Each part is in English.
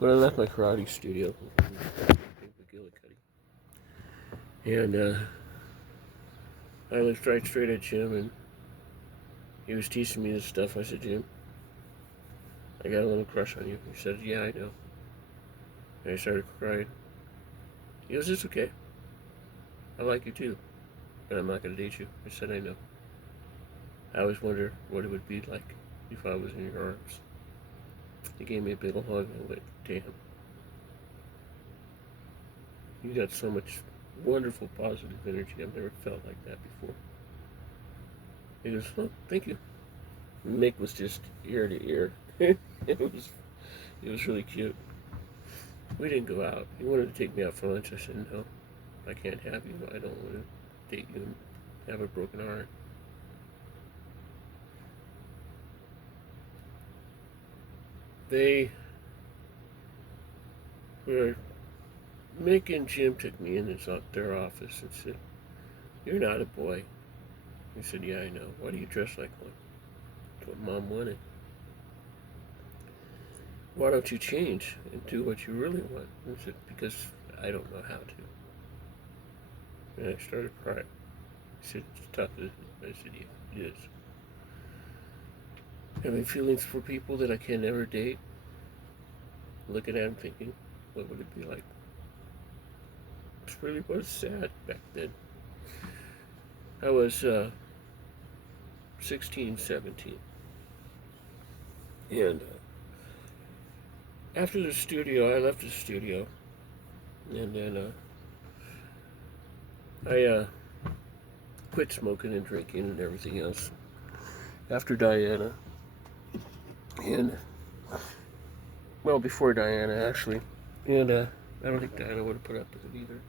when I left my karate studio, and I looked right straight at Jim, and he was teaching me this stuff. I said, Jim, I got a little crush on you. He said, yeah, I know. And I started crying. He goes, it's okay. I like you too, but I'm not going to date you. I said, I know. I always wonder what it would be like if I was in your arms. He gave me a big old hug, and I went, damn. You got so much wonderful positive energy. I've never felt like that before. He goes, oh, thank you. Mick was just ear to ear. it was really cute. We didn't go out. He wanted to take me out for lunch. I said, no, I can't have you. I don't want to date you and have a broken heart. They were, Mick and Jim took me in their office and said, you're not a boy. He said, yeah, I know. Why do you dress like one? That's what Mom wanted. Why don't you change and do what you really want? I said, because I don't know how to. And I started crying. He said, it's tough, isn't it? I said, yeah, it is. Having feelings for people that I can never date. Looking at them thinking, what would it be like? It really was sad back then. I was 16, 17. And after the studio, I left the studio. And then I quit smoking and drinking and everything else. After Diana. And, well, before Diana, actually. And I don't think Diana would have put up with it either.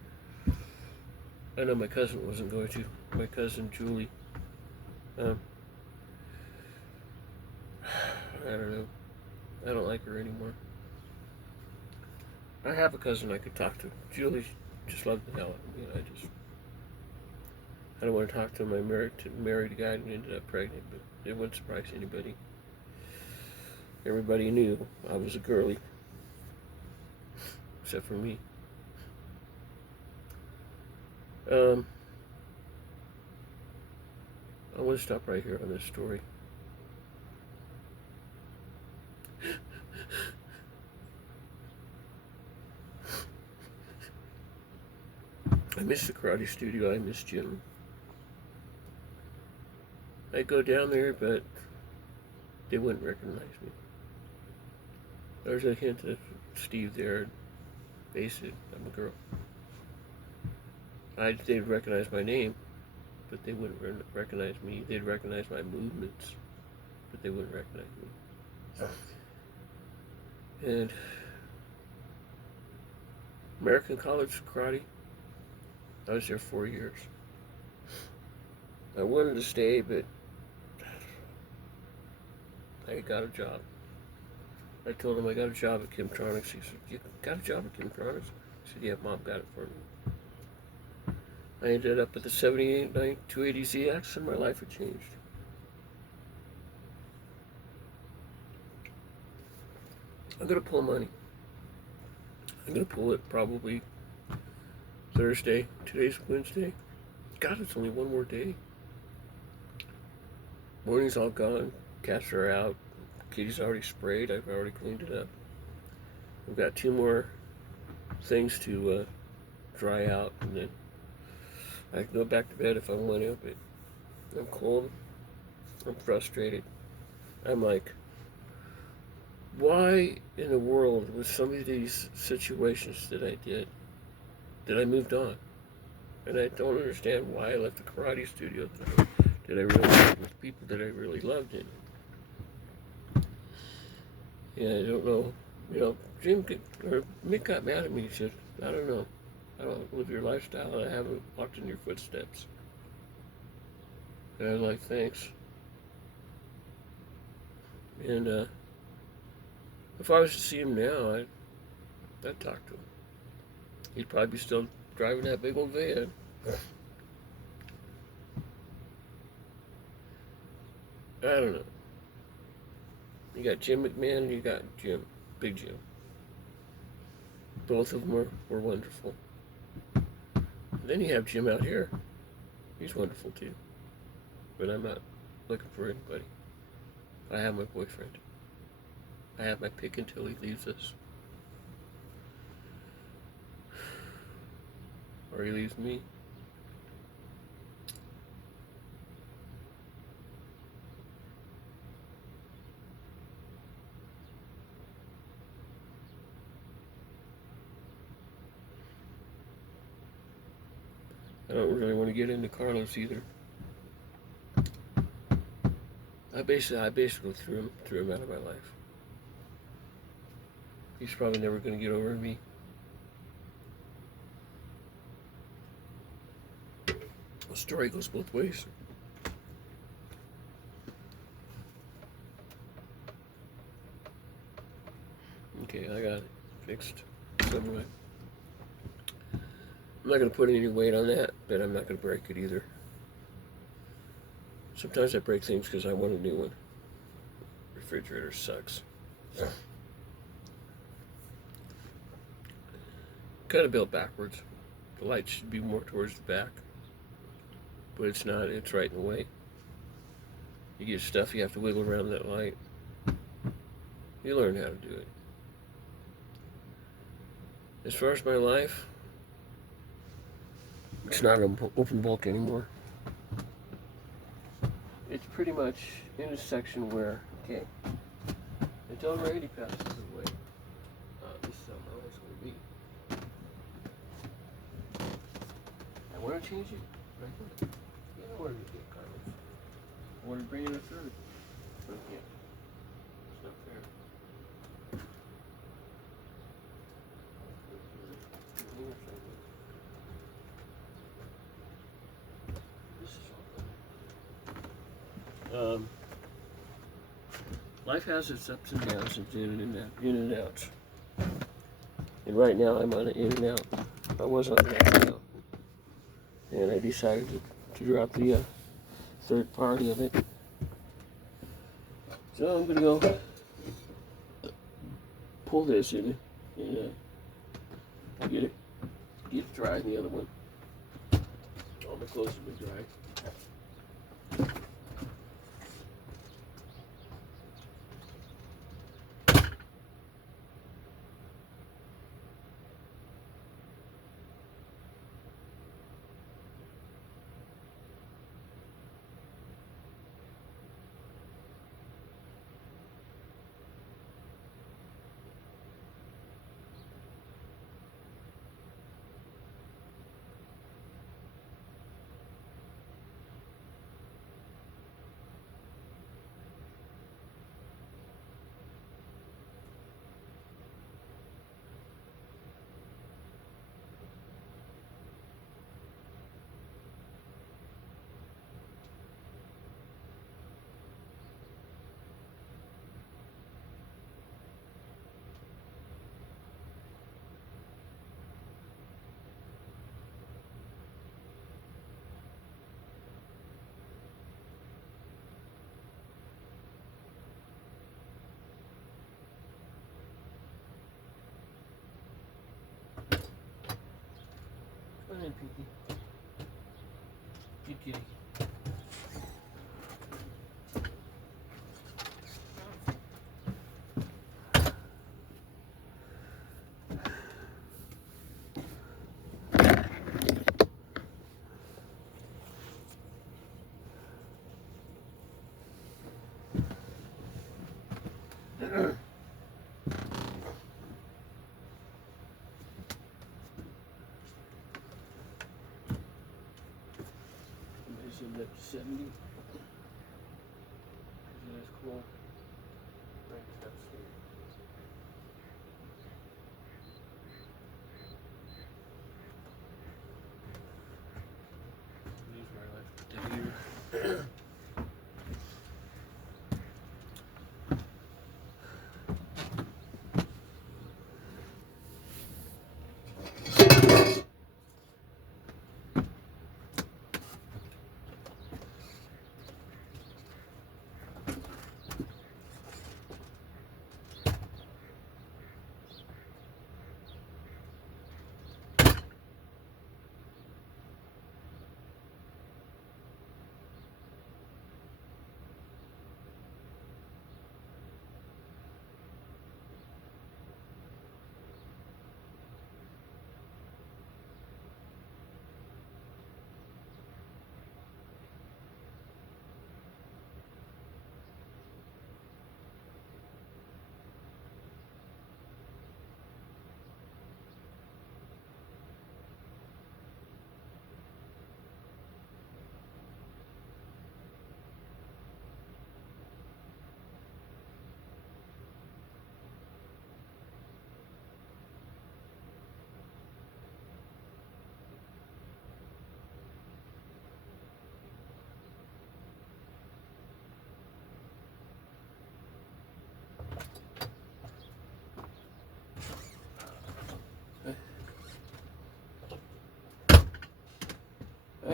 I know my cousin wasn't going to. My cousin Julie. I don't know. I don't like her anymore. I have a cousin I could talk to. Julie just loved the hell out of me. I don't want to talk to him. I married a guy and ended up pregnant, but it wouldn't surprise anybody. Everybody knew I was a girly, except for me. I want to stop right here on this story. I miss the karate studio. I miss Jim. I go down there, but they wouldn't recognize me. There's a hint of Steve there. Face it, I'm a girl. They'd recognize my name, but they wouldn't recognize me. They'd recognize my movements, but they wouldn't recognize me. And American College Karate, I was there 4 years. I wanted to stay, but I got a job. I told him I got a job at Kimtronics. He said, you got a job at Kimtronics? I said, yeah, Mom got it for me. I ended up at the 78 280ZX and my life had changed. I'm going to pull money. I'm going to pull it probably Thursday. Today's Wednesday. God, it's only one more day. Morning's all gone. Cats are out. Kitty's already sprayed. I've already cleaned it up. We've got 2 more things to dry out, and then I can go back to bed if I want to, but I'm cold. I'm frustrated. I'm like, why in the world, with some of these situations that I moved on? And I don't understand why I left the karate studio that I really loved with people that I really loved in. Yeah, I don't know. Mick got mad at me. He said, I don't know. I don't live your lifestyle. I haven't walked in your footsteps. And I was like, thanks. And if I was to see him now, I'd talk to him. He'd probably be still driving that big old van. I don't know. You got Jim McMahon and you got Jim, Big Jim. Both of them were wonderful. And then you have Jim out here. He's wonderful too. But I'm not looking for anybody. I have my boyfriend. I have my pick until he leaves us. Or he leaves me. I don't really want to get into Carlos either. I basically threw him out of my life. He's probably never going to get over me. The story goes both ways. Okay, I got it fixed. So anyway, I'm not going to put any weight on that, but I'm not going to break it either. Sometimes I break things because I want a new one. Refrigerator sucks. Kind of built backwards. The light should be more towards the back, but it's not. It's right in the way. You get stuff, you have to wiggle around that light. You learn how to do it. As far as my life, it's not an open book anymore. It's pretty much in a section where, okay, until Randy passes away, this is how my life's going to be. I want to change it, but I can't. You know where to get Carlos. I want to bring in a third, but I can't. It's not fair. Life has its ups and downs, it's in and outs. And right now I'm on an in and out. I was on an out and out. And I decided to drop the third party of it. So I'm gonna go pull this in and get it dry in the other one. All my clothes have been dry. Come on in, Pinky. Good kitty. Up to 70. That's cool. Right, that's These are my life here.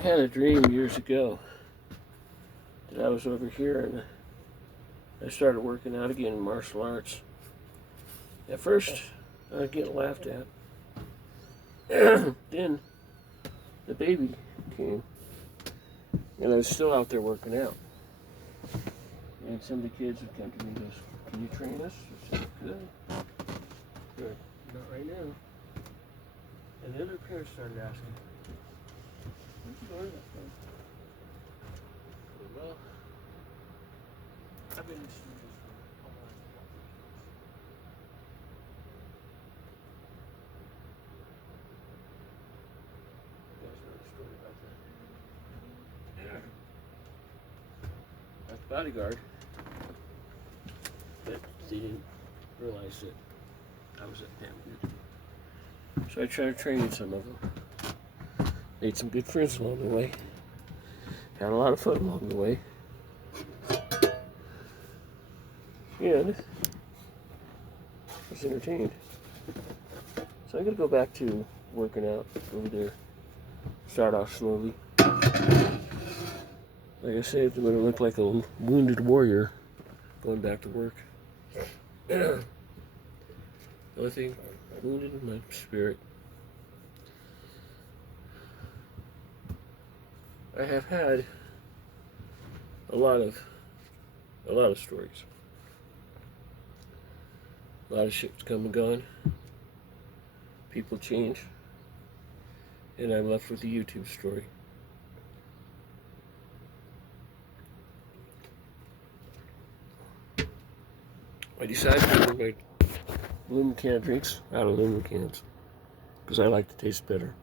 had a dream years ago that I was over here and I started working out again in martial arts. At first, I'd get laughed at. Then, the baby came, and I was still out there working out. And some of the kids would come to me and goes, "Can you train us?" I said, "Good." Good. Not right now. And the other parents started asking, "Where'd you learn that from?" I said, "Well, I've been in studios for almost 40 years." You guys know the story about that. About the bodyguard. But they didn't realize that I was that damn good. So I tried training some of them. Made some good friends along the way. Had a lot of fun along the way. And I was entertained. So I'm going to go back to working out over there. Start off slowly. Like I said, I'm going to look like a wounded warrior going back to work. The only thing wounded in my spirit. I have had a lot of stories. A lot of shit's come and gone. People change. And I'm left with a YouTube story. I decided to make my aluminum can drinks out of aluminum cans because I like the taste better.